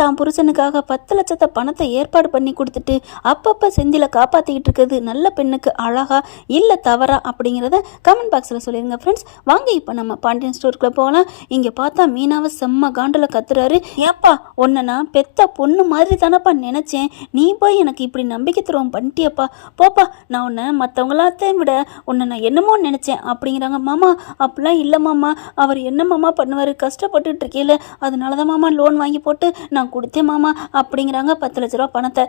தான் புருஷனுக்காக 10 லட்சத்தை பணத்தை ஏற்பாடு பண்ணி கொடுத்துட்டு அப்பப்போ செந்தில காப்பாற்றிக்கிட்டு இருக்கிறது நல்ல பெண்ணுக்கு அழகா இல்லை தவறா அப்படிங்கிறத கமெண்ட் பாக்ஸில் சொல்லிடுங்க ஃப்ரெண்ட்ஸ். வாங்க இப்போ நம்ம பாண்டியன் ஸ்டோருக்குள்ளே போகலாம். இங்கே பார்த்தா மீனாவை செம்ம காண்டில் கத்துறாரு. ஏப்பா உன்னை நான் பெத்த பொண்ணு மாதிரி தானப்பா நினச்சேன், நீ போய் எனக்கு இப்படி நம்பிக்கை துரோகம் பண்ணிட்டியப்பா, போப்பா நான் உன்னை மற்றவங்களாத்தையும் விட உன்னை நான் என்னமோ நினச்சேன் அப்படிங்கிறாங்க. மாமா அப்படிலாம் இல்லை மாமா, அவர் என்ன மாமா பண்ணுவார், கஷ்டப்பட்டுட்டு இருக்கீல அதனால தான் மாமா லோன் வாங்கி போட்டு நான் கொடுத்தேன் மாமா அப்படிங்கிறாங்க 10 லட்ச ரூபா பணத்தை.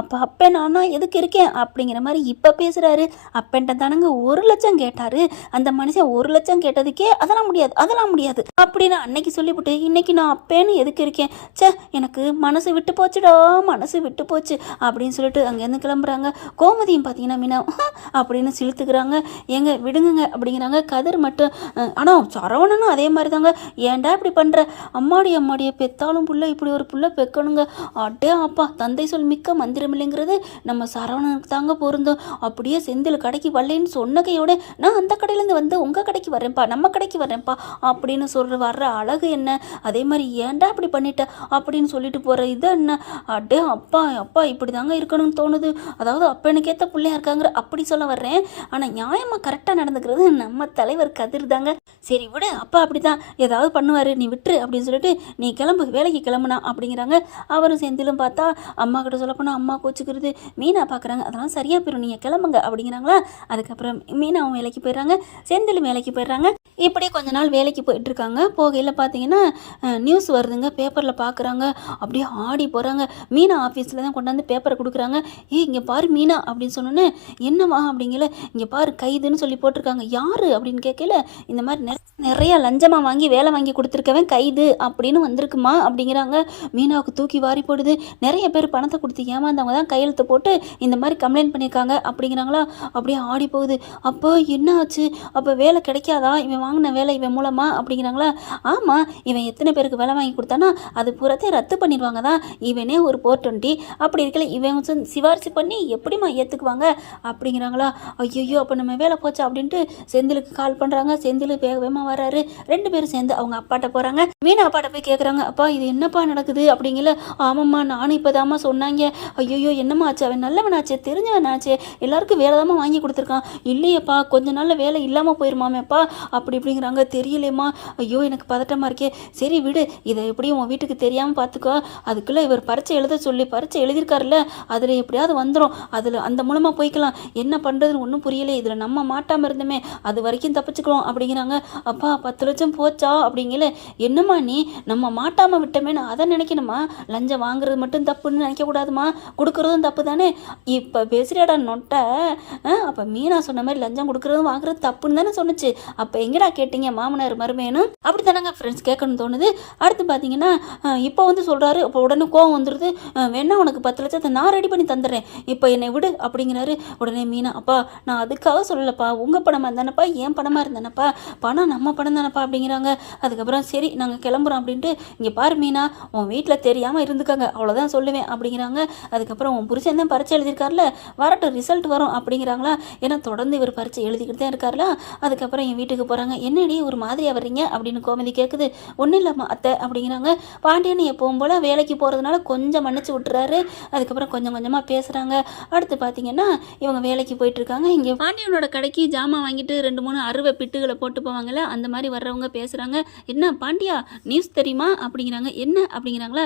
அப்போ அப்பே நானா எதுக்கு இருக்கேன் அப்படிங்கிற மாதிரி இப்போ பேசுகிறாரு. அப்பன்ட்ட தானங்க 1 லட்சம் கேட்டார், அந்த மனுஷன் 1 லட்சம் கேட்டதுக்கே அதெல்லாம் முடியாது அதெல்லாம் முடியாது அப்படின்னு அன்னைக்கு சொல்லிவிட்டு இன்னைக்கு நான் அப்பேன்னு எதுக்கு இருக்கேன், சே எனக்கு மனசு விட்டு போச்சுடா மனசு விட்டு போச்சு அப்படின்னு சொல்லிட்டு அங்கேருந்து கிளம்புறாங்க. கோமதியும் பார்த்தீங்கன்னா மீனா அப்படின்னு சிலுத்துக்கிறாங்க. ஏங்க விடுங்க அப்படிங்கிறாங்க. கதிர் மட்டும் ஆனால் சரவணனும் அதே மாதிரி தாங்க, ஏன்டா இப்படி பண்ணுற, அம்மாடியை பெத்தாலும் புள்ள இப்படி ஒரு புள்ள பெக்கணுங்க, அட்டே அப்பா தந்தை சொல் மிக்க மந்திரம் இல்லைங்கிறது நம்ம சரவணனுக்கு தாங்க பொருந்தும். அப்படியே செந்தில் கடைக்கு வரலன்னு சொன்ன கையோட நான் அந்த கடையிலேருந்து வந்து உங்கள் கடைக்கு வரேன்ப்பா நம்ம கடைக்கு வரேன்ப்பா அப்படின்னு வர்ற அழகு என்ன, அதே மாதிரி ஏன்டா இப்படி பண்ணிட்ட அப்படின்னு சொல்லிட்டு போகிற இது என்ன, அட்டே அப்பா அப்பா இப்படி தாங்க இருக்கணும்னு தோணுது. அதாவது அப்பனுக்கு ஏற்ற பிள்ளையா இருக்காங்க அப்படி சொல்ல வர்றேன். ஆனால் நியாயமாக கரெக்டாக நடந்துக்கிறது நம்ம தலைவர் கதிர் தாங்க. சரி விடு அப்பா அப்படி தான் ஏதாவது பண்ணுவார் நீ விட்டுரு அப்படின்னு சொல்லிட்டு நீ கிளம்பு வேலைக்கு கிளம்புனா அப்படிங்கிறாங்க. அவரும் செந்திலும் பார்த்தா அம்மா கிட்ட சொல்ல போனால் அம்மா கோச்சிக்கிறது, மீனா பார்க்குறாங்க அதெல்லாம் சரியாக போயிடும் நீங்கள் கிளம்புங்க அப்படிங்கிறாங்களா. அதுக்கப்புறம் மீனாவும் வேலைக்கு போயிடுறாங்க, செந்திலும் வேலைக்கு போயிடுறாங்க. இப்படி கொஞ்ச நாள் வேலைக்கு போயிட்டுருக்காங்க. போகையில் பார்த்தீங்கன்னா நியூஸ் வருதுங்க, பேப்பரில் பார்க்குறாங்க, அப்படியே ஆடி போகிறாங்க. மீனா ஆஃபீஸில் தான் கொண்டாந்து பேப்பரை கொடுக்குறாங்க. இங்கே பாரு மீனா அப்படின்னு சொன்னோன்னே என்னவா அப்படிங்கல, இங்கே பாரு கைதுன்னு சொல்லி போட்டிருக்காங்க. யார் அப்படின்னு கேட்கல, இந்த மாதிரி நிறைய லஞ்சமாக வாங்கி வேலை வாங்கி கொடுத்துருக்கவன் கைது அப்படின்னு வந்திருக்குமா அப்படிங்கிறாங்க. மீனாவுக்கு தூக்கி வாரி போடுது. நிறைய பேர் பணத்தை கொடுத்து ஏமாந்தவங்க தான் கையெழுத்து போட்டு இந்த மாதிரி கம்ப்ளைண்ட் பண்ணியிருக்காங்க அப்படிங்கிறாங்களா. அப்படியே ஆடி போகுது. அப்போ என்ன ஆச்சு, அப்போ வேலை கிடைக்காதா இவன் வாங்கின வேலை இவன் மூலமா அப்படிங்கிறாங்களா. ஆமாம் இவன் எத்தனை பேருக்கு வேலை வாங்கி கொடுத்தானா அது பூரத்தை ரத்து பண்ணிடுவாங்க தான், இவனே ஒரு 420 அப்படி இருக்கல இவன் சிபாரிசு பண்ணி எப்படிமா ஏற்றுக்குவாங்க அப்படிங்கிறாங்களா. ஐயோ அப்போ நம்ம வேலை போச்சா அப்படின்ட்டு செந்திலுக்கு கால் பண்ணுறாங்க. செந்தில் வேகமாக வராரு. 2 பேரும் சேர்ந்து அவங்க அப்பாட்ட போகிறாங்க. மீனா அப்பாட்ட போய் கேட்குறாங்க, அப்பா இது என்னப்பா நடக்குது அப்படிங்கல. ஆமாம்மா நானும் இப்போ தாம்மா சொன்னாங்க. ஐயோ என்னம்மா ஆச்சு, அவன் நல்லவனாச்சே தெரிஞ்சவனாச்சே எல்லாருக்கும் வேலை தாம்மா வாங்கி கொடுத்துருக்கான். இல்லையப்பா கொஞ்ச நாளில் வேலை இல்லாமல் போயிருமாமேப்பா அப்படி இப்படிங்கிறாங்க. தெரியலேம்மா, ஐயோ எனக்கு பதட்டமாக இருக்கே. சரி விடு, இதை எப்படியும் உன் வீட்டுக்கு தெரியாமல் பார்த்துக்கோ. அதுக்குள்ளே இவர் பரீட்சை எழுத சொல்லி பரீட்சை எழுதியிருக்காருல்ல அதில் எப்படியாவது வந்துடும், அதில் அந்த மூலமாக போய்க்கலாம். என்ன பண்ணுறதுன்னு ஒன்றும் புரியலை, இதில் நம்ம மாட்டாமல் இருந்தோமே அது வரைக்கும் தப்பிச்சுக்கிறோம் அப்படிங்கிறாங்க. அப்பா 10 லட்சம் போச்சா அப்படிங்கல. என்னம்மா நீ நம்ம மாட்டாமல் விட்டோமேனு அதை நினைக்கணுமா, லஞ்சம் வாங்குறது மட்டும் தப்புன்னு நினைக்கக்கூடாதுமா, கொடுக்குறதும் தப்பு தானே. இப்போ பேசுறியாடா நொட்டை. அப்போ மீனா சொன்ன மாதிரி லஞ்சம் கொடுக்குறதும் வாங்குறது தப்புன்னு தானே சொன்னிச்சு, அப்போ எங்கடா கேட்டீங்க மாமனார் மருமேனும் அப்படி தானங்க ஃப்ரெண்ட்ஸ் கேட்கணும்னு தோணுது. அடுத்து பார்த்தீங்கன்னா இப்போ வந்து சொல்கிறாரு. இப்போ உடனே கோவம் வந்துடுது. வேணா உனக்கு 10 லட்சத்தை நான் ரெடி பண்ணி தந்துடுறேன், இப்போ என்னை விடு அப்படிங்கிறாரு. உடனே மீனா, அப்பா நான் அதுக்காக சொல்லலப்பா, உங்கள் பணமாக இருந்தானப்பா ஏன் பணமாக இருந்தானப்பா, பணம் நம்ம பணம் தானப்பா அப்படிங்கிறாங்க. அதுக்கப்புறம் சரி நாங்கள் கிளம்புறோம் அப்படின்ட்டு, இங்கே பாரு மீனா உன் வீட்டில் தெரியாமல் இருந்துக்காங்க அவ்வளோதான் சொல்லுவேன் அப்படிங்கிறாங்க. அதுக்கப்புறம் உன் புருஷன் தான் பரீட்சை எழுதியிருக்காருல வரட்டும் ரிசல்ட் வரும் அப்படிங்கிறாங்களா. ஏன்னா தொடர்ந்து இவர் பரீட்சை எழுதிக்கிட்டு தான் இருக்காருல. அதுக்கப்புறம் என் வீட்டுக்கு போகிறாங்க. என்னடி ஒரு மாதிரியாக வர்றீங்க அப்படின்னு கோமதி கேட்குது. ஒன்றும் இல்லாமல் அத்தை அப்படிங்கிறாங்க. பாண்டியன் எப்பவும் போல் வேலைக்கு போகிறதுனால கொஞ்சம் மன்னிச்சு விட்டுறாரு. அதுக்கப்புறம் கொஞ்சம் கொஞ்சமாக பேசுகிறாங்க. அடுத்து பார்த்தீங்கன்னா இவங்க வேலைக்கு போயிட்டுருக்காங்க. இங்கே பாண்டியனோட கடைக்கு ஜாமான் வாங்கிட்டு 2-3 அறுவை பிட்டுகளை போட்டு போவாங்கள்ல அந்த மாதிரி வர்றவங்க பேசுகிறாங்க. என்ன பாண்டியா நியூஸ் தெரியுமா அப்படிங்கிறாங்க. என்ன அப்படிங்கிறாங்களா.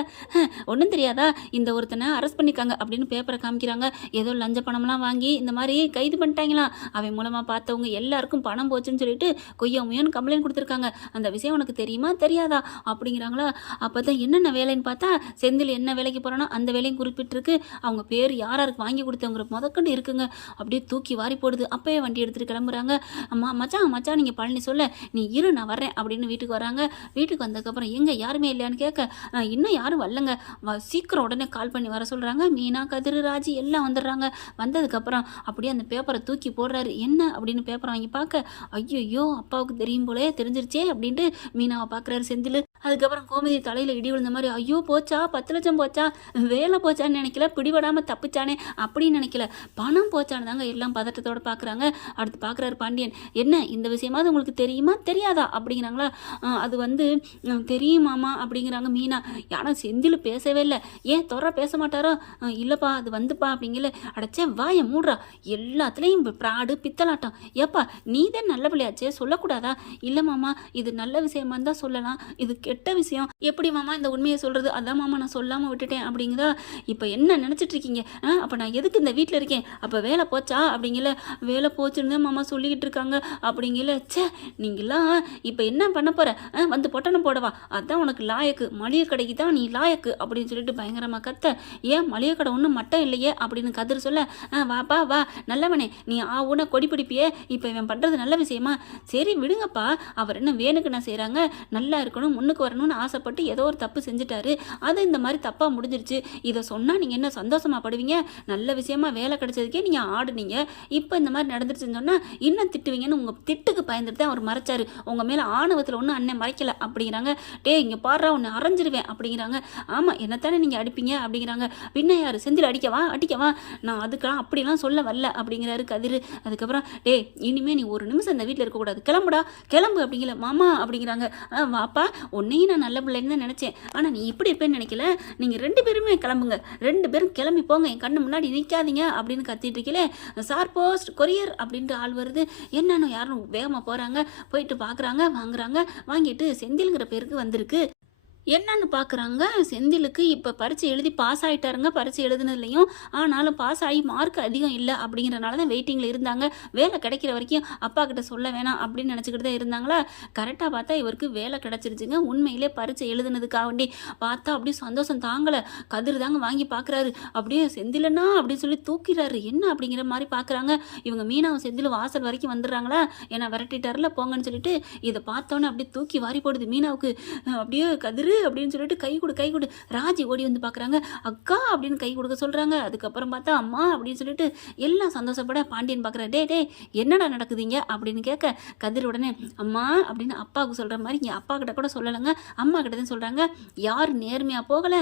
ஒன்றும் தெரியாதா, இந்த ஒருத்தனை அரெஸ்ட் பண்ணியிருக்காங்க அப்படின்னு பேப்பரை காமிக்கிறாங்க. ஏதோ லஞ்ச பணம்லாம் வாங்கி இந்த மாதிரி கைது பண்ணிட்டாங்களாம். அவன் மூலமாக பார்த்தவங்க எல்லாருக்கும் பணம் போச்சுன்னு சொல்லிட்டு கொய்யாமையோன்னு கம்ப்ளைண்ட் கொடுத்துருக்காங்க. அந்த விஷயம் உனக்கு தெரியுமா தெரியாதா அப்படிங்கிறாங்களா. அப்போ தான் என்னென்ன வேலைன்னு பார்த்தா செந்தில் என்ன வேலைக்கு போகிறானோ அந்த வேலையும் குறிப்பிட்டிருக்கு. அவங்க பேர் யாருக்கு வாங்கி கொடுத்தவங்க முதற்கொண்டு இருக்குங்க. அப்படியே தூக்கி வாரி போடுது. அப்போயே வண்டி எடுத்துகிட்டு கிளம்புறாங்க. அம்மா மச்சான் நீங்கள் பழனி சொல்ல நீ இரு நான் வர்றேன் அப்படின்னு வீட்டுக்கு வராங்க. வீட்டுக்கு வந்ததுக்கப்புறம் எங்கே யாருமே இல்லையான்னு கேட்க இன்னும் யாரும் வரலங்க, சீக்கிரம் உடனே கால் பண்ணி வர சொல்கிறாங்க. மீனா கதிர் ராஜி எல்லாம் வந்துடுறாங்க. வந்ததுக்கப்புறம் அப்படியே அந்த பேப்பரை தூக்கி போடுறாரு. என்ன அப்படின்னு பேப்பரை வாங்கி பார்க்க ஐயோ அப்பாவுக்கு தெரியும் போலே தெரிஞ்சிருச்சே அப்படின்ட்டு மீனாவை பார்க்குறாரு செந்தில். அதுக்கப்புறம் கோமதி தலையில் இடி விழுந்த மாதிரி ஐயோ போச்சா 10 லட்சம் போச்சா, வேலை போச்சான்னு நினைக்கல, பிடிபடாமல் தப்பிச்சானே அப்படின்னு நினைக்கல, பணம் போச்சான்னு தாங்க எல்லாம் பதட்டத்தோடு பார்க்குறாங்க. அடுத்து பார்க்குறாரு பாண்டியன். என்ன இந்த விஷயமாவது உங்களுக்கு தெரியுமா தெரியாதா அப்படிங்கிறாங்களா. அது வந்து தெரியும் மாமா அப்படிங்கிறாங்க மீனா. ஆனால் செந்தில் பேசவே இல்லை. ஏன் துறை பேச மாட்டாரோ? இல்லைப்பா அது வந்துப்பா அப்படிங்கல. அடைச்சே வாயை மூடுறா, எல்லாத்துலேயும் ப்ராடு பித்தலாட்டம். ஏப்பா நீ தான் நல்ல பிள்ளையாச்சே, சொல்லக்கூடாதா? இல்லை மாமா இது நல்ல விஷயமா இருந்தால் சொல்லலாம், இது கெட்ட விஷயம். எப்படி மாமா இந்த உண்மையை சொல்கிறது? அதான் மாமா நான் சொல்லாமல் விட்டுட்டேன் அப்படிங்குதா. இப்போ என்ன நினச்சிட்டு இருக்கீங்க? அப்போ நான் எதுக்கு இந்த வீட்டில் இருக்கேன்? அப்போ வேலை போச்சா அப்படிங்கல. வேலை போச்சுன்னு தான் மாமா சொல்லிக்கிட்டு இருக்காங்க அப்படிங்கல. சே நீங்களாம் இப்போ என்ன பண்ண போகிற? வந்து பொட்டணம் போடவா? அதான் உனக்கு லாயக்கு, மளிகை கடைக்கு தான் நீ லாயக்கு அப்படின்னு சொல்லிட்டு பயங்கரமாக கத்த. ஏன் மளிகை கடை ஒன்றும் மட்டம் இல்லையே அப்படின்னு கதிர் சொல்ல, வாப்பா வா நல்லவனே, நீ உன கொடி பிடிப்பியே, இப்போ இவன் பண்ணுறது நல்ல விஷயமா? சரி விடுங்கப்பா, அவர் என்ன வேணுக்கு நான் செய்கிறாங்க, நல்லா இருக்கணும் முன்னுக்கு வரணும்னு ஆசைப்பட்டு ஏதோ ஒரு தப்பு செஞ்சுட்டாரு, அது இந்த மாதிரி தப்பாக முடிஞ்சிருச்சு. இதை சொன்னால் நீங்கள் என்ன சந்தோஷமாக படுவீங்க? நல்ல விஷயமா வேலை கிடைச்சதுக்கே நீங்கள் ஆடுனீங்க, இப்போ இந்த மாதிரி நடந்துருச்சுன்னு சொன்னால் இன்னும் திட்டுவீங்கன்னு உங்கள் திட்டுக்கு பயந்துட்டு தான் அவர் மறைச்சாரு. உங்கள் மேலே ஆணவத்தில் ஒன்றும் அண்ணன் மறைக்கல அப்படிங்கிறாங்க. டே இங்கே பாடுறா ஒன்று அரைஞ்சிருவேன் அப்படிங்கிறாங்க. ஆமாம் என்னத்தானே நீங்கள் அடிப்பீங்க அப்படிங்கிறாங்க. பின்ன யார் செந்தில் அடிக்கவா? நான் அதுக்கெல்லாம் அப்படிலாம் சொல்ல வரல அப்படிங்கிறாரு கதிர். அதுக்கப்புறம் டே இனிமேல் நீ ஒரு நிமிஷம் இந்த வீட்டில் இருக்கக்கூடாது, கிளம்பு அப்படிங்கல. மாமா அப்படிங்கிறாங்க. வாப்பா உன்னையும் நான் நல்ல பிள்ளைன்னு தான் நினச்சேன், ஆனால் நீ இப்படி இருப்பேன்னு நினைக்கல. நீங்கள் 2 பேருமே கிளம்புங்க, 2 பேரும் கிளம்பி போங்க, என் கண்ணு முன்னாடி நிற்காதீங்க அப்படின்னு கத்திட்டு இருக்கீங்களே. சார் போஸ்ட் கொரியர் அப்படின்ட்டு ஆள் வருது. என்னன்னு யாரும் வேகமாக போகிறாங்க, போயிட்டு பார்க்குறாங்க, வாங்கிட்டு செந்தில்ங்கிற பேருக்கு வந்திருக்கு. என்னன்னு பார்க்குறாங்க, செந்திலுக்கு இப்போ பரீட்சை எழுதி பாஸ் ஆகிட்டாருங்க. பரீட்சை எழுதுனதுலையும் ஆனாலும் பாஸ் ஆகி மார்க் அதிகம் இல்லை அப்படிங்கிறனால தான் வெயிட்டிங்கில் இருந்தாங்க. வேலை கிடைக்கிற வரைக்கும் அப்பா கிட்ட சொல்ல வேணாம் அப்படின்னு நினச்சிக்கிட்டு தான் இருந்தாங்களா. கரெக்டாக பார்த்தா இவருக்கு வேலை கிடச்சிருச்சுங்க. உண்மையிலே பரீட்சை எழுதுனதுக்காக வேண்டி பார்த்தா அப்படியே சந்தோஷம் தாங்கலை. கதிர் தாங்க வாங்கி பார்க்குறாரு. அப்படியே செந்திலன்னா அப்படின்னு சொல்லி தூக்கிறாரு. என்ன அப்படிங்கிற மாதிரி பார்க்குறாங்க. இவங்க மீனாவும் செந்திலும் வாசல் வரைக்கும் வந்துடுறாங்களா. ஏன்னா விரட்டிட்டாரில் போங்கன்னு சொல்லிட்டு இதை பார்த்தோன்னே அப்படியே தூக்கி வாரி போடுது மீனாவுக்கு. அப்படியே கதிர் அப்படின்னு சொல்லிட்டு கை கொடு. ராஜி ஓடி வந்து பார்க்குறாங்க. அக்கா அப்படின்னு கை கொடுக்க சொல்கிறாங்க. அதுக்கப்புறம் பார்த்தா அம்மா அப்படின்னு சொல்லிட்டு எல்லாம் சந்தோஷப்பட பாண்டியன் பார்க்குறாரு. டே என்னடா நடக்குதுங்க அப்படின்னு கேட்க கதிர் உடனே அம்மா அப்படின்னு அப்பாவுக்கு சொல்கிற மாதிரி இங்கே அப்பா கிட்ட கூட சொல்லலைங்க, அம்மா கிட்ட தான் சொல்கிறாங்க. யார் நேர்மையாக போகலை,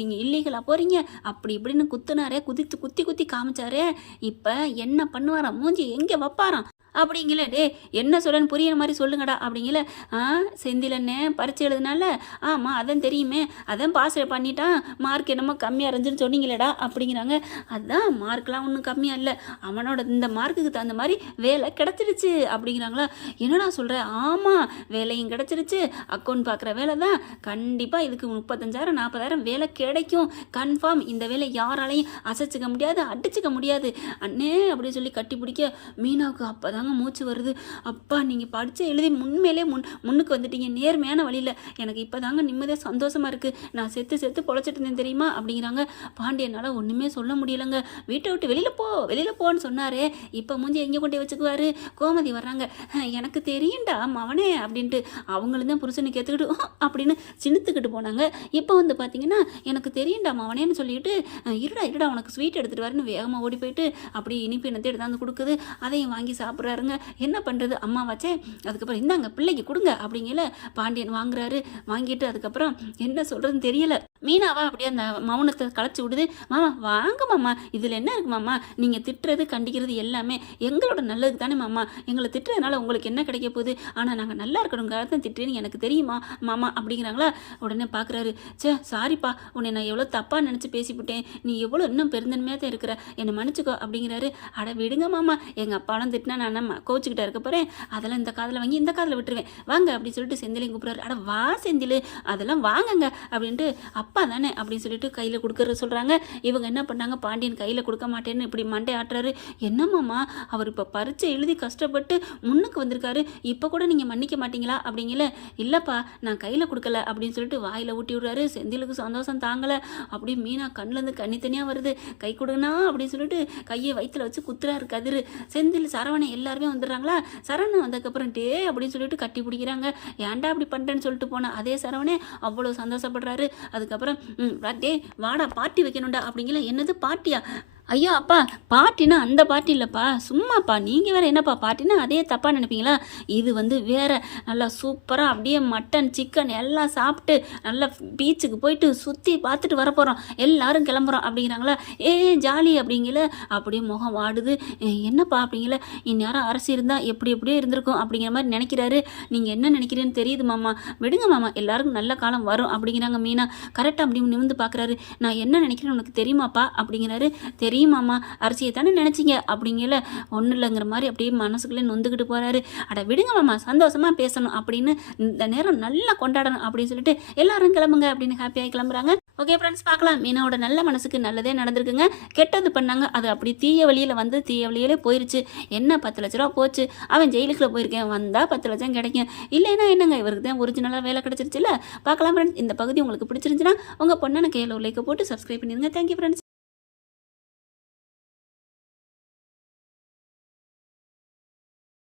நீங்கள் இல்லீகலாக போகிறீங்க அப்படி இப்படின்னு குத்துனாரே, குத்தி காமிச்சாரே. இப்போ என்ன பண்ணுவாராம், மூஞ்சி எங்கே வைப்பாராம் அப்படிங்கல. டே என்ன சொல்லன்னு புரியுற மாதிரி சொல்லுங்கடா அப்படிங்கல. செந்திலண்ணே பரீட்சை எழுதுனால ஆமாம் அதான் தெரியுமே, அதான் பாஸ் பண்ணிட்டான், மார்க் என்னமோ கம்மியாக இருந்துச்சுன்னு சொன்னீங்களேடா அப்படிங்கிறாங்க. அதான் மார்க்லாம் ஒன்றும் கம்மியாக இல்லை, அவனோட இந்த மார்க்குக்கு தகுந்த மாதிரி வேலை கிடச்சிருச்சு அப்படிங்கிறாங்களா. என்னடா சொல்கிற? ஆமாம் வேலையும் கிடச்சிருச்சு, அக்கௌண்ட் பார்க்குற வேலை தான். கண்டிப்பாக இதுக்கு 35,000 40,000 வேலை கிடைக்கும் கன்ஃபார்ம். இந்த வேலை யாராலையும் அசைச்சிக்க முடியாது, அடிச்சுக்க முடியாது அண்ணே அப்படின்னு சொல்லி கட்டி பிடிக்க மீனாவுக்கு அப்போ தாங்க மூச்சு வருது. அப்பா நீங்கள் படித்து எழுதி உண்மையிலே முன்னுக்கு வந்துட்டீங்க, நேர்மையான வழியில். எனக்கு இப்போ தாங்க நிம்மதியாக சந்தோஷமாக இருக்குது. நான் செத்து பொழைச்சிட்டு இருந்தேன் தெரியுமா அப்படிங்கிறாங்க. பாண்டியனால் ஒன்றுமே சொல்ல முடியலைங்க. வீட்டை விட்டு வெளியில் போன்னு சொன்னாரே, இப்போ மூஞ்சி எங்கே கொண்டு வச்சுக்குவாரு. கோமதி வர்றாங்க. எனக்கு தெரியும்டா மவனே அப்படின்ட்டு அவங்களும் தான் புருஷனுக்கு ஏற்றுக்கிட்டு அப்படின்னு சின்னத்துக்கிட்டு போனாங்க. இப்போ வந்து பார்த்தீங்கன்னா எனக்கு தெரியும்டா மவனேன்னு சொல்லிட்டு இருடா உனக்கு ஸ்வீட் எடுத்துகிட்டு வரேன்னு வேகமாக ஓடி போயிட்டு அப்படி இனிப்பு என்னத்தை எடுத்தாந்து கொடுக்குது. அதையும் வாங்கி சாப்பிட்றாருங்க. என்ன பண்ணுறது அம்மா வச்சே. அதுக்கப்புறம் இந்தாங்க பிள்ளைக்கு கொடுங்க அப்படிங்கல. பாண்டியன் வாங்குறாரு. வாங்கிட்டு அதுக்கப்புறம் என்ன சொல்கிறதுன்னு தெரியல. மீனாவா அப்படியே அந்த மௌனத்தை களைச்சி விடுது. மாமா வாங்க மாமா, இதில் என்ன இருக்குது மாமா, நீங்கள் திட்டுறது கண்டிக்கிறது எல்லாமே எங்களோட நல்லதுக்கு தானே மாமா, எங்களை திட்டுறதுனால உங்களுக்கு என்ன கிடைக்க போகுது, ஆனால் நாங்கள் நல்லா இருக்கணுங்கிறத தான் திட்டுறேன்னு எனக்கு தெரியுமா மாமா அப்படிங்கிறாங்களா. உடனே பார்க்குறாரு. சாரிப்பா உன்னை நான் எவ்வளோ தப்பாக நினச்சி பேசிவிட்டேன், நீ எவ்வளோ இன்னும் பெருந்தன்மையாக தான் இருக்கிற, என்னை மன்னிச்சுக்கோ அப்படிங்கிறாரு. அட விடுங்க மாமா, எங்கள் அப்பாலாம் திட்டினா நான் கோச்சிக்கிட்டா இருக்க போகிறேன், அதெல்லாம் இந்த காதில் வாங்கி இந்த காதில் விட்டுருவேன் வாங்க அப்படின்னு சொல்லிட்டு செந்திலையும் கூப்பிட்றாரு. அட வா செந்தில் அதெல்லாம் வாங்கங்க அப்படின்ட்டு அப்பா தானே அப்படின்னு சொல்லிட்டு கையில் கொடுக்குற சொல்கிறாங்க. இவங்க என்ன பண்ணாங்க, பாண்டியன் கையில் கொடுக்க மாட்டேன்னு இப்படி மண்டை ஆட்டுறாரு. என்னம்மாம்மா அவர் இப்போ பரீட்சை எழுதி கஷ்டப்பட்டு முன்னுக்கு வந்திருக்காரு, இப்போ கூட நீங்கள் மன்னிக்க மாட்டீங்களா அப்படிங்கல. இல்லைப்பா நான் கையில் கொடுக்கல அப்படின்னு சொல்லிட்டு வாயில் ஊட்டி விடுறாரு. செந்திலுக்கு சந்தோஷம் தாங்கலை. அப்படி மீனா கண்ணிலேருந்து கண்ணி தனியாக வருது. கை கொடுங்கண்ணா அப்படின்னு சொல்லிட்டு கையை வயிற்றுல வச்சு குத்துறாரு கதிர். செந்தில் சரவணை எல்லாருமே வந்துடுறாங்களா. சரவணன் வந்ததுக்கப்புறம் டே அப்படின்னு சொல்லிட்டு கட்டி பிடிக்கிறாங்க. ஏன்டா அப்படி பண்ணுறேன்னு சொல்லிட்டு போனேன் அதே சரவணே அவ்வளோ சந்தோஷப்படுறாரு. அதுக்கப்புறம் டே வாடா பார்ட்டி வைக்கணும்டா அப்படிங்கல. என்னது பார்ட்டியா? ஐயோ அப்பா, பார்ட்டினா அந்த பார்ட்டி இல்லைப்பா, சும்மாப்பா. நீங்கள் வேறு என்னப்பா பார்ட்டினா அதே தப்பாக நினைப்பீங்களா? இது வந்து வேறு நல்லா சூப்பராக அப்படியே மட்டன் சிக்கன் எல்லாம் சாப்பிட்டு நல்லா பீச்சுக்கு போயிட்டு சுற்றி பார்த்துட்டு வரப்போகிறோம், எல்லாரும் கிளம்புறோம் அப்படிங்கிறாங்களா. ஜாலி அப்படிங்கல. அப்படியே முகம் வாடுது. என்னப்பா அப்படிங்கல. இந்நேரம் அரசு இருந்தால் எப்படி எப்படியோ இருந்திருக்கும் அப்படிங்கிற மாதிரி நினைக்கிறாரு. நீங்கள் என்ன நினைக்கிறேன்னு தெரியுது மாமா, விடுங்க மாமா, எல்லாருக்கும் நல்ல காலம் வரும் அப்படிங்கிறாங்க மீனா. கரெக்டாக அப்படி நிமிந்து பார்க்குறாரு. நான் என்ன நினைக்கிறேன்னு உனக்கு தெரியுமாப்பா அப்படிங்கிறாரு. தெரியுமாம்மா, அரசியை தானே நினச்சிங்க அப்படிங்கல. ஒன்றும் இல்லைங்கிற மாதிரி அப்படியே மனசுக்குள்ளே நொந்துக்கிட்டு போகிறாரு. அட விடுங்க மாமா, சந்தோஷமாக பேசணும் அப்படின்னு இந்த நேரம் நல்லா கொண்டாடணும் அப்படின்னு சொல்லிட்டு எல்லாரும் கிளம்புங்க அப்படின்னு ஹாப்பியாக கிளம்புறாங்க. ஓகே ஃப்ரெண்ட்ஸ், பார்க்கலாம். மீனாவோட நல்ல மனசுக்கு நல்லதே நடந்திருக்குங்க. கெட்டது பண்ணாங்க, அது அப்படி தீய வழியில் வந்து தீய வழியிலே போயிடுச்சு. என்ன 10 லட்ச ரூபா போச்சு. அவன் ஜெயிலுக்குள்ளே போயிருக்கேன், வந்தால் 10 லட்சம் கிடைக்கும். இல்லைன்னா என்னங்க, இவருக்கு தான் ஒரிஜினலாக வேலை கிடச்சிருச்சுல. பார்க்கலாம் ஃப்ரெண்ட்ஸ். இந்த பகுதி உங்களுக்கு பிடிச்சிருந்துச்சுன்னா உங்கள் பொண்ணான கையில் ஒரு லைக்கை போட்டு சப்ஸ்கிரைப் பண்ணிடுங்க. Thank you friends.